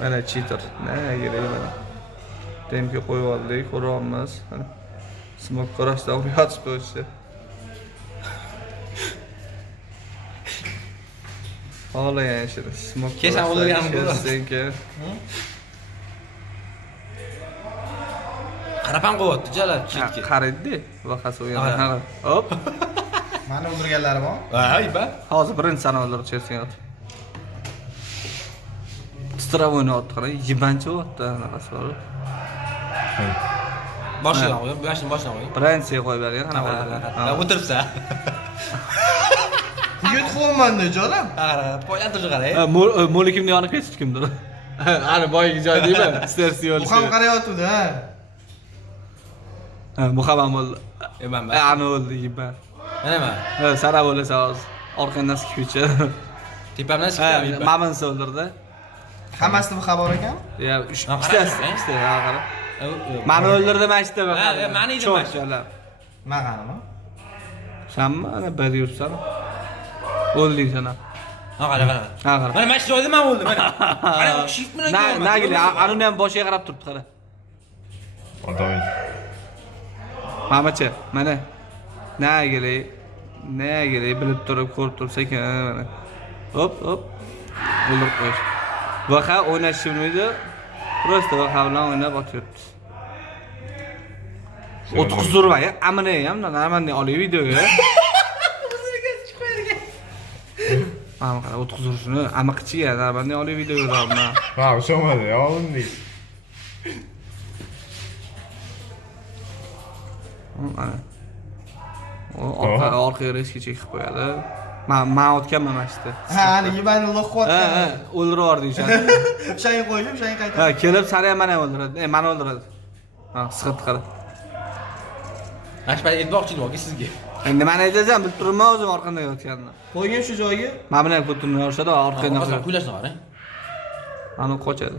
Mana cheater. Ne kerak mana. Tempga qo'yib oldik, ko'ryapmiz. Mana smok qarashda yotib qo'yishdi. Xohlagan ishini smok. Kesan o'lganmi bu? Senki. Qarapan qo'yapti jalab chetga. Qaraydi, vaqasi o'ynagan. Hop. Meni o'ldirganlari bor. Ay ba. Hozir birinchi sana o'ldirib chersin yotib. Strava o'ynayapti, qara, yibanchi o'tdi anaqasi bor. Boshidan qo'yib, mashina boshidan qo'yib. Birinchiga qo'yib bergan anaqa. O'tiribsan. Yutqolmanda jonim. Qara, poydan turib qaray. Mo'likimni yonib ketdi kimdir. Ana boyagi joy deyman, stersi yo'l. Bu ham qarayotdi ha. Bu ham bo'ldi. Men Ana o'ldi yiban. Mana nima? Sara bo'lsa hozir orqadan sikuvchi. Tepamdan sikib. Mamani o'ldirdi. Hammasini bu xabar ekan? Ya, ikkita, qara. Mani o'ldirdi mashita bu. Mani edim mashita. Ma'qanimi? Senmi? Ana bir yursan. O'lding sen. Qara. Mana mashita joyda men o'ldim, mana. Qara, shift bilan keldim. Nagili, anuni ham boshiga qarab turibdi, qara. Adoy. Mamacha, mana. Nagili bilib turib, ko'rib tursa ekan, mana. Hop. O'ldirib qo'yish. Vaqa o'ynashni bilmaydi. Prosta vaqa bilan o'ynab o'tyapti. 30 zurvay, amana ham normalniy olib videoga. Mana qara 30 zurishni amiqchiga normalniy olib videoga uzaman. Ha, o'shamadi, yo'lni. Mana. Orqaga reski chekib qo'yadi. Men o'tganman mashita. Ha, ani yibani uloq qilyapti. O'ldirib yubordi o'sha. O'shani qo'yib, o'shani qaytarib. Ha, kelib sari ham meni o'ldiradi. Meni o'ldiradi. Ha, siqib qara. Ashbay aytmoqchi edim sizga. Endi meni aytasan, bilib turibman o'zim orqamda yotganini. Qo'ygan shu joyiga. Mana buni ko'tirib yorishadi, orqadan. Kuylashni qara. Ani qochadi.